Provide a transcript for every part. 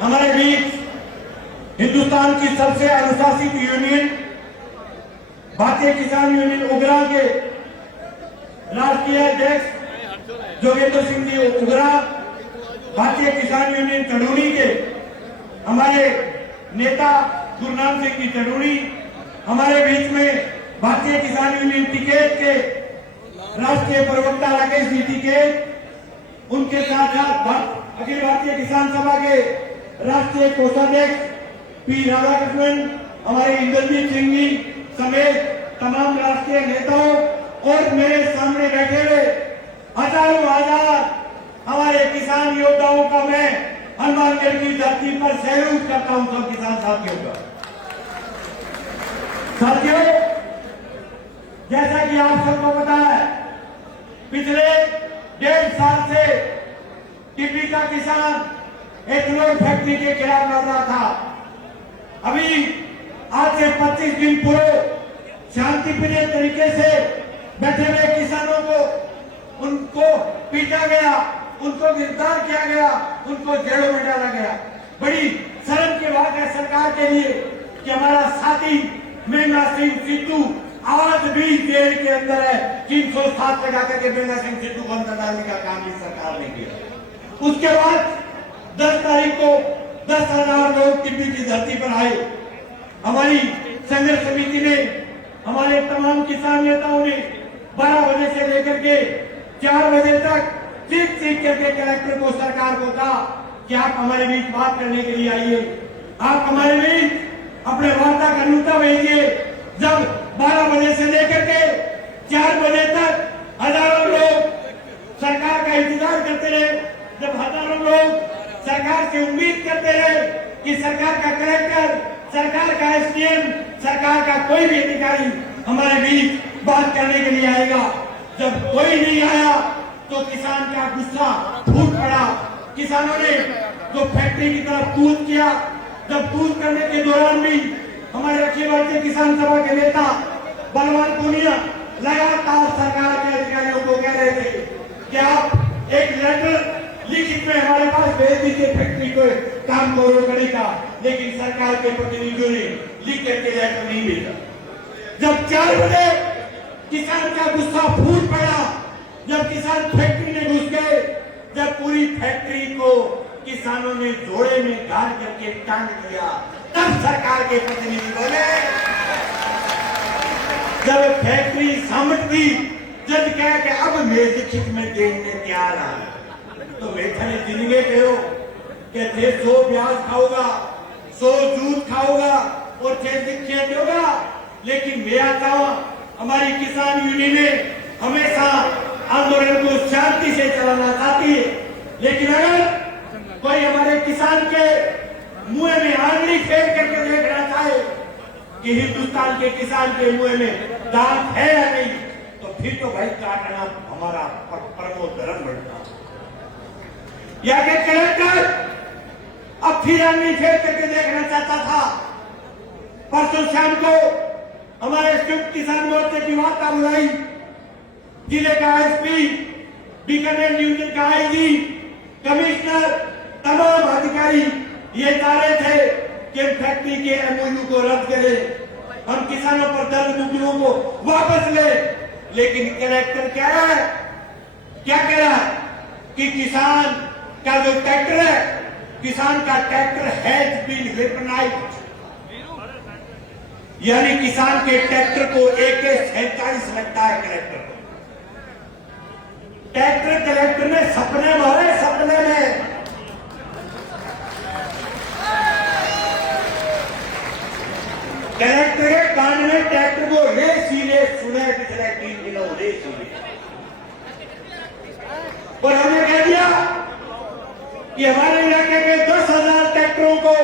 हमारे बीच हिंदुस्तान की सबसे अनुशासित यूनियन भारतीय किसान यूनियन उगरा के राष्ट्रीय अध्यक्ष जोगेंद्र सिंह जी उगरा, भारतीय किसान यूनियन चंदौली के हमारे नेता गुरनाम सिंह जी चंदौली, हमारे बीच में भारतीय किसान यूनियन टिकैत के राष्ट्रीय प्रवक्ता राकेश जी टिकैत, उनके साथ साथ अखिल भारतीय किसान सभा के राष्ट्रीय कोषाध्यक्ष पी राधाकृष्णन, हमारे इंद्रजीत सिंह जी समेत तमाम राष्ट्रीय नेताओं और मेरे सामने बैठे हुए हजारों हजार हमारे किसान योद्धाओं का मैं हनुमानगढ़ की धरती पर सैल्यूट करता हूं सब किसान साथियों का। साथियों, जैसा कि आप सबको पता है, पिछले 1.5 साल से टिब्बी का किसान एथेनॉल फैक्ट्री के खिलाफ लड़ रहा था। अभी आज से 25 दिन पूर्व शांतिप्रिय तरीके से बैठे हुए किसानों को उनको पीटा गया, उनको गिरफ्तार किया गया, उनको जेलों में डाला गया। बड़ी शर्म की बात है सरकार के लिए कि हमारा साथी मेघना सिंह सिद्धू आज भी जेल के अंदर है। 307 लगा करके मेघना सिंह सिद्धू को अंदर डालने का काम भी सरकार ने किया। उसके बाद 10 तारीख को 10,000 लोग टिब्बी की धरती पर आए। हमारी संघर्ष समिति ने, हमारे तमाम किसान नेताओं ने 12 बजे से लेकर के 4 बजे तक सीख करके कलेक्टर को, सरकार को कहा कि आप हमारे बीच बात करने के लिए आइए, आप हमारे बीच अपने वार्ता का न्यूनतम भेजिए। जब 12 बजे से लेकर के 4 बजे तक हजारों लोग सरकार का इंतजार करते रहे, जब हजारों लोग सरकार से उम्मीद करते रहे कि सरकार का कलेक्टर, सरकार का एसडीएम, सरकार का कोई भी अधिकारी हमारे बीच बात करने के लिए आएगा, जब कोई नहीं आया तो किसान का गुस्सा फूट पड़ा। किसानों ने जो फैक्ट्री की तरफ कूद किया, जब कूद करने के दौरान भी हमारे अखिल भारतीय किसान सभा के नेता बलवान पूनिया लगातार सरकार के अधिकारियों को कह रहे थे कि आप एक लेटर लिखित में हमारे पास भेज दीजिए फैक्ट्री को काम को रोकने का, लेकिन सरकार के प्रतिनिधियों ने लिख करके लेटर नहीं भेजा। जब 4 बजे किसान का गुस्सा फूट पड़ा, जब किसान फैक्ट्री में घुस गए, जब पूरी फैक्ट्री को किसानों ने जोड़े में गाड़ करके टांग दिया, तब सरकार के प्रतिनिधि बोले। जब फैक्ट्री समझ दी, जब कह के अब मैं लिखित में देने तैयार है, तो मैं थाने जिंदगी कहो कि थे 100 प्याज खाऊंगा, 100 दूध खाऊंगा और 6 लिखे दोगा, लेकिन मैं आता हूं। हमारी किसान यूनियन हमेशा आंदोलन को शांति से चलाना चाहती है, लेकिन अगर कोई हमारे किसान के मुंह में आंगली फेंक करके देखना चाहे कि हिंदुस्तान के किसान के मुंह में दांत है या नहीं, तो फिर तो भाई काटना हमारा परमो धर्म बनता। या कि कलेक्टर अब फिर आंगली फेंक करके देखना चाहता था। परसों शाम को हमारे संयुक्त किसान मोर्चे की वार्ता बुलाई, जिले का एसपी, बीकानेर डिवीजन का आईजी, कमिश्नर, तमाम अधिकारी ये चाह रहे थे कि फैक्ट्री के एमओयू को रद्द करें, हम किसानों पर दर्ज मुकदमों को वापस ले। लेकिन कलेक्टर क्या कह रहा है कि किसान का जो ट्रैक्टर है, किसान का ट्रैक्टर हैज बीन वेपनाइज्ड, यानी किसान के ट्रैक्टर को AK-47 लगता है। कलेक्टर ने सपने मारे, सपने में कलेक्टर के कान में ट्रैक्टर को रे सीने सुने पिछले 3 दिनों रे सीने, और हमने कह दिया कि हमारे इलाके के 10,000 ट्रैक्टरों को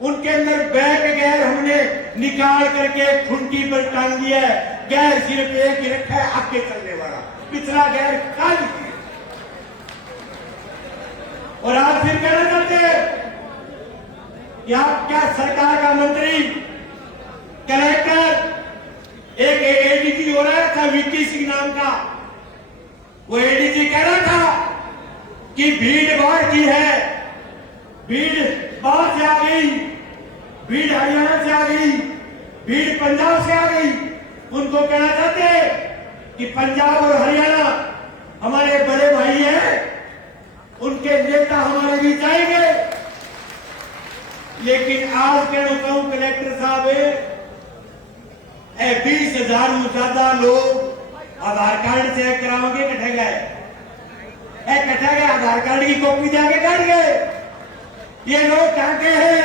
उनके अंदर बैक गैर हमने निकाल करके खुंटी पर टांग दिया है। गैर सिर्फ एक ही रखा है, आगे चलने वाला, पिछला गैर खाली। और आप फिर कहना चाहते हैं कि आप क्या सरकार का मंत्री, कलेक्टर, एक एडीजी हो रहा था विक्की सिंह नाम का, वो एडीजी कह रहा था कि भीड़ भाड़ की है, भीड़ बाहर से आ गई, भीड़ हरियाणा से आ गई, भीड़ पंजाब से आ गई। उनको कहना चाहते हैं कि पंजाब और हरियाणा हमारे बड़े भाई हैं, उनके नेता हमारे बीच आएंगे। लेकिन आज कहता हूं कलेक्टर साहब, 20,000 ज्यादा लोग आधार कार्ड से कराओगे, कटे गए आधार कार्ड की कॉपी जाके काट गए। ये लोग कहां के हैं?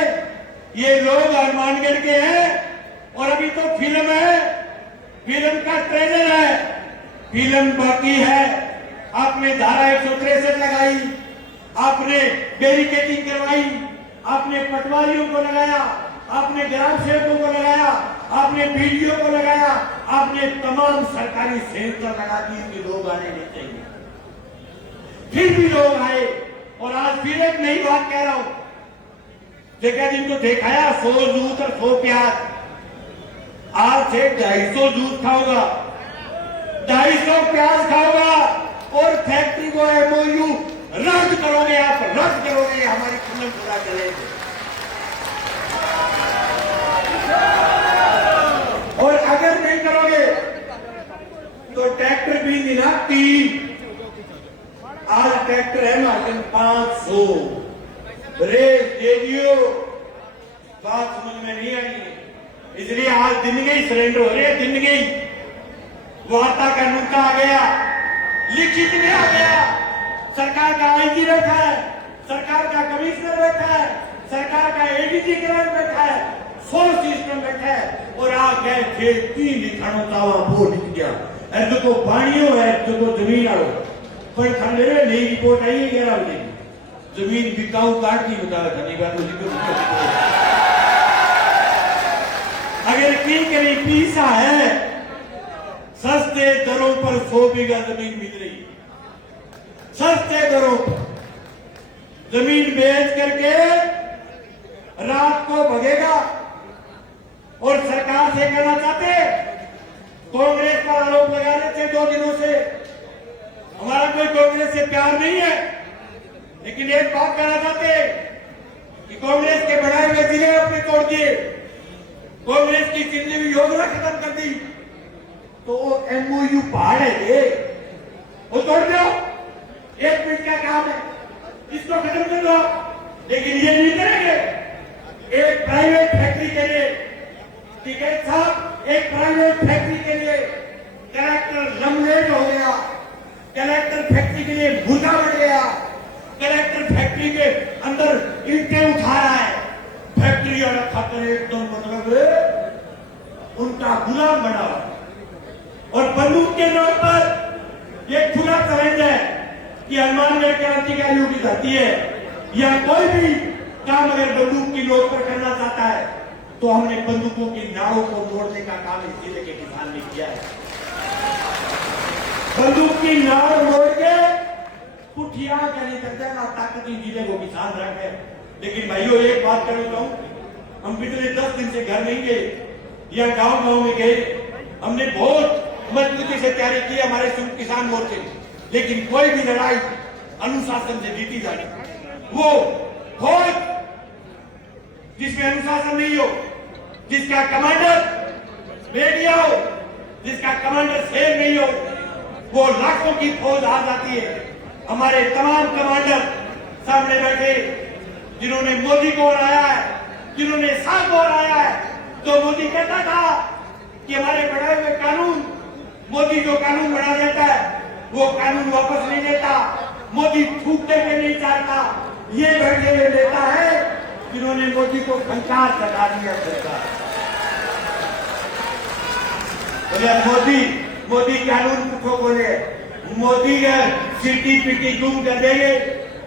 ये लोग हनुमानगढ़ के हैं। और अभी तो फिल्म है, फिल्म का ट्रेलर है, फिल्म बाकी है। आपने धारा 163 लगाई, आपने बैरिकेडिंग करवाई, आपने पटवारियों को लगाया, आपने ग्राम सेवकों को लगाया, आपने बीडीओ को लगाया, आपने तमाम सरकारी सेंटर लगा दी कि लोग आने नहीं चाहिए। फिर भी लोग आए। और आज फिर एक नई बात कह रहा हूं, देखा जिनको दिखाया 100 जूस और 100 प्याज, आज से 250 जूस खाऊंगा, 250 प्याज खाऊंगा और फैक्ट्री को एमओयू रद्द करोगे, आप रद्द करोगे, हमारी फिल्म पूरा चलेगी। और अगर नहीं करोगे तो ट्रैक्टर भी मिला 3, आज ट्रैक्टर है मार्जिन 500। रेस दे दियो, बात समझ में नहीं आई है, इसलिए आज दिन गई सरेंडर हो रही है, दिन गई। वार्ता का नुक्ता आ गया, लिखित में आ गया, सरकार का आईजी बैठा है, सरकार का कमिश्नर बैठा है, सरकार का एडीजी ग्रांट बैठा है, सोर्स सिस्टम बैठा है। और आ गए थे 3 लिखाणों का वो लिख गया, ऐसे को पानियों है, को जमीन आओ पर ठंडे में नई रिपोर्ट आई है 11 बजे, जमीन बिकाऊ काट की बता अगर की करी पीसा है, सस्ते दरों पर 100 बीघा जमीन मिल रही, सस्ते दरों पर जमीन बेच करके रात को भगेगा। और सरकार से कहना चाहते, कांग्रेस पर आरोप लगा रहे थे 2 दिनों से, हमारा कोई कांग्रेस से प्यार नहीं है, लेकिन एक बात कहना चाहते कि कांग्रेस के बनाए हुए जिले अपने तोड़ दिए, कांग्रेस की जितनी भी योजना खत्म कर दी, तो वो एमओयू पहाड़ है ये, वो तोड़ दो, 1 मिनट का काम है, इसको खत्म कर दो। लेकिन ये नहीं करेंगे। एक प्राइवेट फैक्ट्री के लिए, टिकट साहब, एक प्राइवेट फैक्ट्री के लिए कलेक्टर लमलेट हो गया, कलेक्टर फैक्ट्री के लिए भूसा बढ़ गया, कलेक्टर फैक्ट्री के अंदर ईंटें उठा रहा है, फैक्ट्री और खातर एकदम मतलब उनका गुलाम बना हुआ। और बंदूक के नोट पर ये खुला चैलेंज है कि हनुमानगढ़ क्रांतिकारियों की धरती है, या कोई भी काम अगर बंदूक की नोट पर करना चाहता है तो हमने बंदूकों की नाड़ों को तोड़ने का काम इस जिले के किसान ने किया है। बंदूक की नाड़ मोड़ के पुठिया नहीं कर देगा, ताकत ही जिले को किसान रखे। लेकिन भाइयों एक बात करना चाहूं, हम पिछले 10 दिन से घर नहीं गए या गांव में गए, हमने बहुत मजबूती से तैयारी की हमारे किसान मोर्चे, लेकिन कोई भी लड़ाई अनुशासन से जीती जाए। वो फौज जिसमें अनुशासन नहीं हो, जिसका कमांडर बेटिया हो, जिसका कमांडर शेर नहीं हो, वो लाखों की फौज आ जाती है। हमारे तमाम कमांडर सामने बैठे, जिन्होंने मोदी को हराया है, जिन्होंने शाह को हराया है, तो मोदी कहता था कि हमारे बनाए हुए कानून, मोदी जो कानून बना देता है वो कानून वापस नहीं लेता, मोदी थूकते हुए नहीं चाहता, ये बैठे हुए लेता है जिन्होंने मोदी को खंकार चढ़ा दिया। मोदी कानून को बोले, मोदी सीटी पीटी गुम कर देंगे,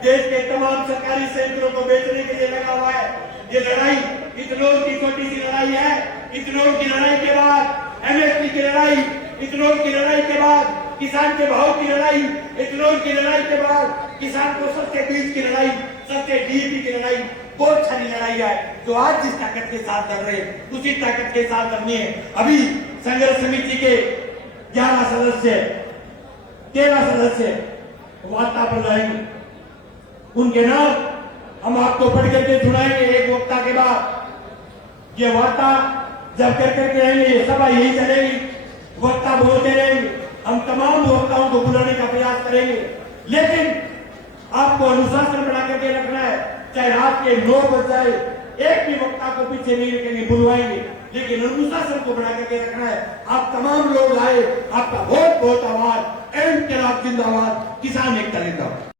देश के तमाम सरकारी सेंटरों को बेचने के लिए लगा हुआ है। ये लड़ाई इथनॉल की छोटी सी लड़ाई है, इथनॉल की लड़ाई के बाद एमएसपी की लड़ाई, इथनॉल की लड़ाई के बाद किसान के भाव की लड़ाई, इथनॉल की लड़ाई के बाद किसान को सस्ते बीज की लड़ाई, सस्ते डीएपी की लड़ाई, बहुत सारी लड़ाई है जो आज जिस ताकत के साथ लड़ रहे हैं उसी ताकत के साथ लड़नी है। अभी संघर्ष समिति के 11 सदस्य 13 सदस्य वार्ता पर लाएंगे, उनके नाम हम आपको पढ़ करके सुनाएंगे एक वक्ता के बाद। ये वार्ता जब कर करके रहेंगे, ये सभा यही चलेगी, वक्ता बोलते रहेंगे, हम तमाम वक्ताओं को बुलाने का प्रयास करेंगे। लेकिन आपको अनुशासन बना करके रखना है, चाहे रात के 9 बज जाए, एक भी वक्ता को पीछे नहीं रखेंगे, बुलवाएंगे, लेकिन अनुशासन को बना करके रखना है। आप तमाम लोग आए, आपका बहुत बहुत आभार। इनकलाब जिंदाबाद, किसान एकता जिंदाबाद।